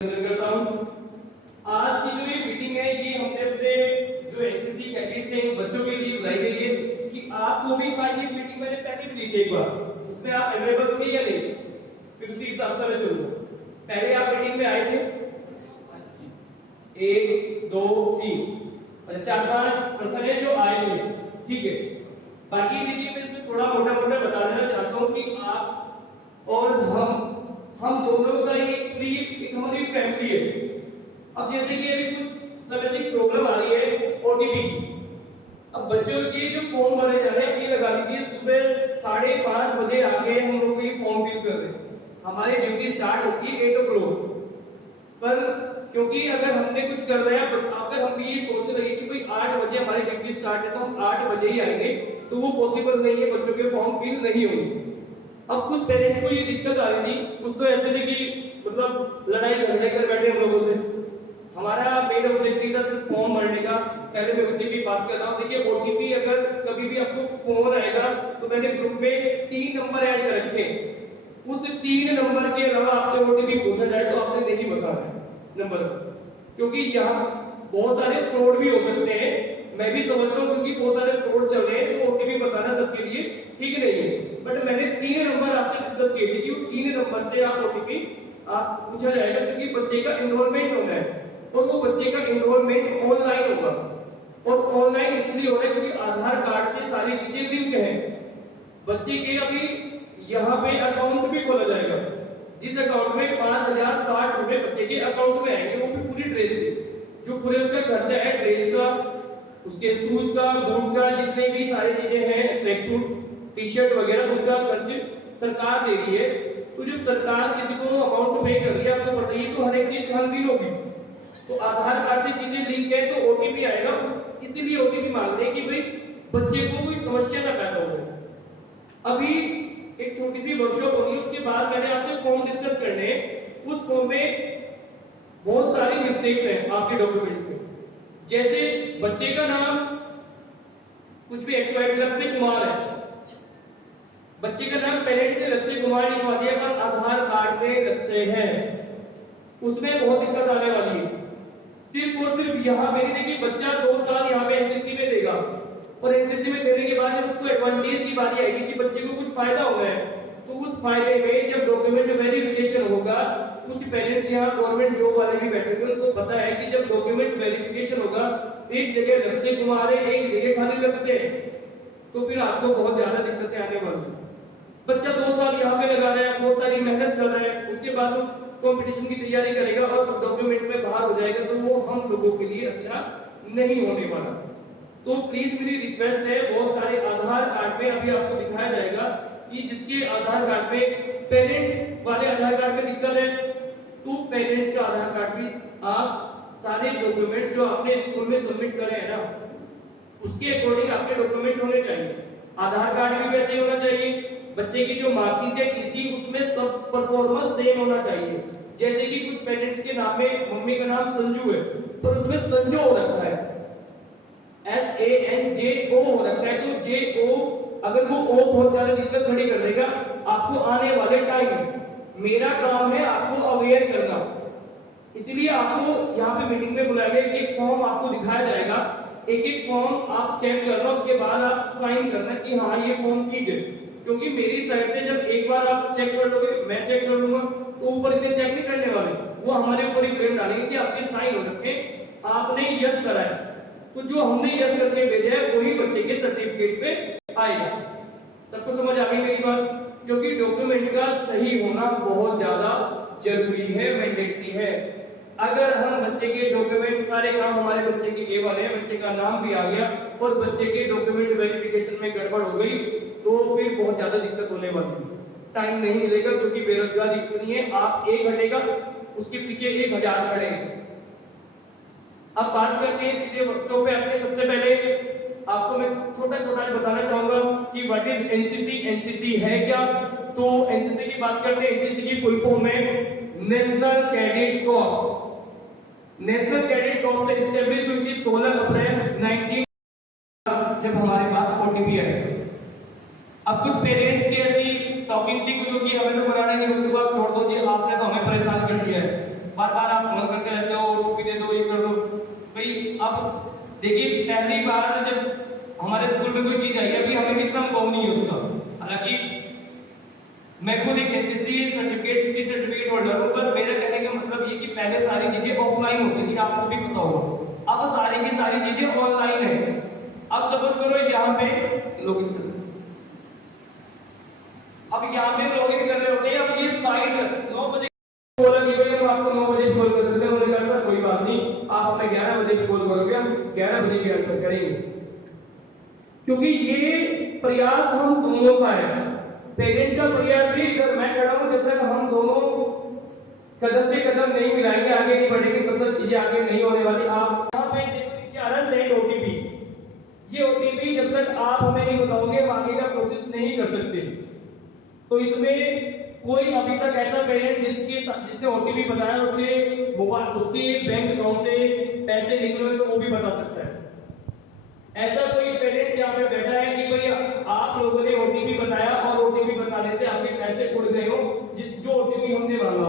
करता हूं। आज की जो ये मीटिंग है ये हमने अपने जो एनसीसी कैडेट्स हैं बच्चों के लिए बुलाई गई है कि आपको भी शायद ये मीटिंग मैंने पहले भी दी थी एक बार, उसमें आप अवेलेबल थे या नहीं? फिर उसी हिसाब से मैं चलूंगा। पहले आप मीटिंग में आए थे 1 2 3 अच्छा 4-5 पर्सन है जो आए थे, ठीक है। बाकी देखिए मैं इसमें थोड़ा मोटा मोटा बता देना चाहता हूँ कि आप और हम दोनों का ये पूरी एक हमारी फैमिली है। अब जैसे कि अभी कुछ समय से प्रॉब्लम आ रही है ओटीपी की। अब बच्चों के जो फॉर्म भरे जा रहे हैं ये लगा लीजिए सुबह 5:30 बजे आके हम लोग ये फॉर्म फिल कर रहे हैं। हमारी ड्यूटी स्टार्ट होती है 8 o'clock, पर क्योंकि अगर हमने कुछ कर रहे हैं अगर हम ये सोचते रहिए कि भाई 8 बजे हमारी ड्यूटी स्टार्ट है तो हम 8 बजे ही आएंगे, तो वो पॉसिबल नहीं है, बच्चों के फॉर्म फिल नहीं होंगे। अब कुछ पेरेंट्स को ये दिक्कत आ रही थी, कुछ तो ऐसे थे कि मतलब लड़ाई झगड़े कर बैठे हम लोगों से। हमारा मेन ऑब्जेक्टिव था सिर्फ फॉर्म भरने का। पहले मैं उसी की बात कर रहा हूँ। देखिए ओटीपी अगर कभी भी आपको फोन आएगा तो मैंने ग्रुप में 3 नंबर ऐड कर रखे हैं। उस 3 नंबर के अलावा आपसे ओटीपी पूछा जाए तो आपने नहीं बताना नंबर, क्योंकि यहाँ बहुत सारे फ्रॉड भी हो सकते हैं। मैं भी समझता हूँ क्योंकि बहुत सारे फ्रॉड चल रहे हैं तो ओटीपी बताना सबके लिए ठीक नहीं है। बट मैंने 3 नंबर आपसे डिस्कस किए थे कि 3 नंबर से आप ओटीपी आप पूछा जाएगा, क्योंकि बच्चे का एनरोलमेंट होना है और वो बच्चे का एनरोलमेंट ऑनलाइन होगा। और ऑनलाइन इसलिए हो रहा है क्योंकि आधार कार्ड से सारी चीजें लिंक हैं। बच्चे के अभी यहाँ पे अकाउंट भी खोला जाएगा, जिस अकाउंट में 5060 रुपए बच्चे के अकाउंट में आएंगे, वो भी पूरी ड्रेस के जो पूरे उसका खर्चा है, ड्रेस का, उसके शूज का, बूट का, जितने भी सारी चीजें हैं, ट्रैक सूट, टी शर्ट वगैरह, उसका खर्च सरकार दे रही है। तो जब सरकार किसी को अकाउंट पे कर रही है, आपको बताइए तो हर एक चीज छानबीन होगी। तो आधार कार्ड से चीजें लिंक है तो ओटीपी आएगा, इसीलिए ओटीपी मांगते हैं कि भाई बच्चे को कोई समस्या ना पैदा हो। अभी एक छोटी सी वर्कशॉप होगी, उसके बाद मैंने आपसे फॉर्म डिस्कस करने हैं। उस फॉर्म में बहुत सारी मिस्टेक्स हैं आपके डॉक्यूमेंट्स में। जैसे बच्चे का नाम कुछ भी XY लक्ष्य कुमार है, बच्चे का नाम पेरेंट से लक्ष्य कुमार लिखवा दिया पर आधार कार्ड में लक्ष्य है, उसमें बहुत दिक्कत आने वाली है। सिर्फ और सिर्फ यहाँ पे देखिए बच्चा 2 साल यहाँ पे एनसीसी में देगा और एनसीसी में देने के बाद जब उसको एडवांटेज की बात आएगी कि बच्चे को कुछ फायदा हो गया है, तो उस फायदे में जब डॉक्यूमेंट वेरिफिकेशन होगा, कुछ पेरेंट्स यहाँ गवर्नमेंट जॉब वाले भी बैठे हुए उनको पता है कि जब डॉक्यूमेंट वेरिफिकेशन होगा एक जगह लक्ष्य कुमार है, एक जगह खाली लक्ष्य है, तो फिर आपको बहुत ज्यादा दिक्कतें आने वाली। बच्चा 2 साल यहाँ पे लगा रहा है, बहुत सारी मेहनत कर रहा है, उसके बाद वो कंपटीशन की तैयारी करेगा और डॉक्यूमेंट में बाहर हो जाएगा, तो वो हम लोगों के लिए अच्छा नहीं होने वाला। तो प्लीज मेरी रिक्वेस्ट है, बहुत सारे आधार कार्ड में अभी आपको दिखाया जाएगा कि जिसके आधार कार्ड में पेरेंट वाले आधार कार्ड में दिक्कत है, तो पेरेंट्स का आधार कार्ड भी आप सारे डॉक्यूमेंट जो आपने स्कूल में सबमिट करे हैं ना, उसके अकॉर्डिंग आपके डॉक्यूमेंट होने चाहिए। आधार कार्ड भी वैसे ही होना चाहिए, बच्चे की जो मार्कशीट है किसी उसमें सब परफॉर्मेंस सेम होना चाहिए। जैसे कि कुछ पेरेंट्स के नाम में मम्मी का नाम संजू है पर उसमें संजो हो रखा है, SANJO हो रखा है, तो JO अगर वो O बहुत ज्यादा दिक्कत खड़ी कर देगा आपको आने वाले टाइम में। मेरा काम है आपको अवेयर करना, इसलिए आपको यहाँ पे मीटिंग में बुलाया गया। एक फॉर्म आपको दिखाया जाएगा, एक फॉर्म आप चेक करना, उसके बाद आप साइन करना कि हाँ ये फॉर्म ठीक है। क्योंकि मेरी साइड से जब एक बार आप चेक कर लोगे, मैं चेक कर लूंगा, तो ऊपर इतने चेक नहीं करने वाले, वो हमारे ऊपर ही ब्लेम डालेंगे कि आपके साइन हो रखे, आपने यस करा है। तो जो हमने यस करके भेजा है वही बच्चे के सर्टिफिकेट पे आएगा। सबको समझ आ गई मेरी बात? क्योंकि डॉक्यूमेंट का सही होना बहुत ज्यादा जरूरी है, मैंडेटरी है। अगर हम बच्चे के डॉक्यूमेंट, सारे काम हमारे बच्चे के ए वाले हैं, बच्चे का नाम भी आ गया और बच्चे के डॉक्यूमेंट वेरिफिकेशन में गड़बड़ हो गई, तो फिर बहुत ज्यादा दिक्कत होने वाली है। टाइम नहीं मिलेगा क्योंकि बेरोजगारी इतनी है, आप 1 घंटे का उसके पीछे 1000 खड़े हैं। अब बात करते हैं सीधे वर्कशॉप पे अपने। सबसे पहले आपको मैं छोटा छोटा बताना चाहूंगा कि व्हाट इज एनसीसी। एनसीसी है क्या? तो एनसीसी की बात करते हैं। एनसीसी की फुल फॉर्म है national cadet corps. National cadet corps establish हुई थी 16 अप्रैल 19 जब हमारे पास ओटीपी है। अब कुछ पेरेंट्स की ऐसी टॉपिक थी कुछ कि हमें तो कराना नहीं, बच्चों को आप छोड़ दो जी, आपने तो हमें परेशान कर दिया है। बार बार आप फोन करते रहते हो, ओटीपी दे दो, ये कर दो भाई। अब देखिए पहली बार जब हमारे स्कूल में कोई चीज आई है, अभी हमें भी इतना अनुभव नहीं है उसका, हालांकि मैं खुद एक एनसीसी सर्टिफिकेट होल्डर हूँ, पर मेरा कहने का मतलब ये कि पहले सारी चीजें ऑफलाइन होती थी, आपको भी पता होगा। अब सारी की सारी चीजें ऑनलाइन है। अब सपोज करो यहाँ पे लॉगिन कर, अब यहाँ पे लॉगिन कर रहे होते हैं। अब ये साइट 9 बजे बोला कि भाई हम आपको 9 बजे कॉल कर सकते हैं, उन्होंने कहा सर कोई बात नहीं, आप हमें 11 बजे की कॉल करोगे, हम 11 बजे की आंसर करेंगे। क्योंकि ये प्रयास हम दोनों का है, पेरेंट्स का प्रयास भी, इधर मैं खड़ा हूं, जब तक हम दोनों कदम से कदम नहीं मिलाएंगे, आगे नहीं बढ़ेंगे, मतलब चीजें आगे नहीं होने वाली। आप यहाँ पे देखो नीचे आ रहा है सेंड ओटीपी, ये ओटीपी जब तक आप हमें नहीं बताओगे हम आगे का प्रोसेस नहीं कर सकते। तो इसमें कोई अभी तक ऐसा पेरेंट जिसने ओटीपी बताया उसके मोबाइल, उसके बैंक अकाउंट से पैसे निकले तो वो भी बता सकता है। ऐसा कोई पेरेंट यहाँ पे बैठा है कि भाई आप लोगों ने ओटीपी बताया और ओटीपी बताने से आपके पैसे उड़ गए हो, जो ओटीपी हमने मांगा।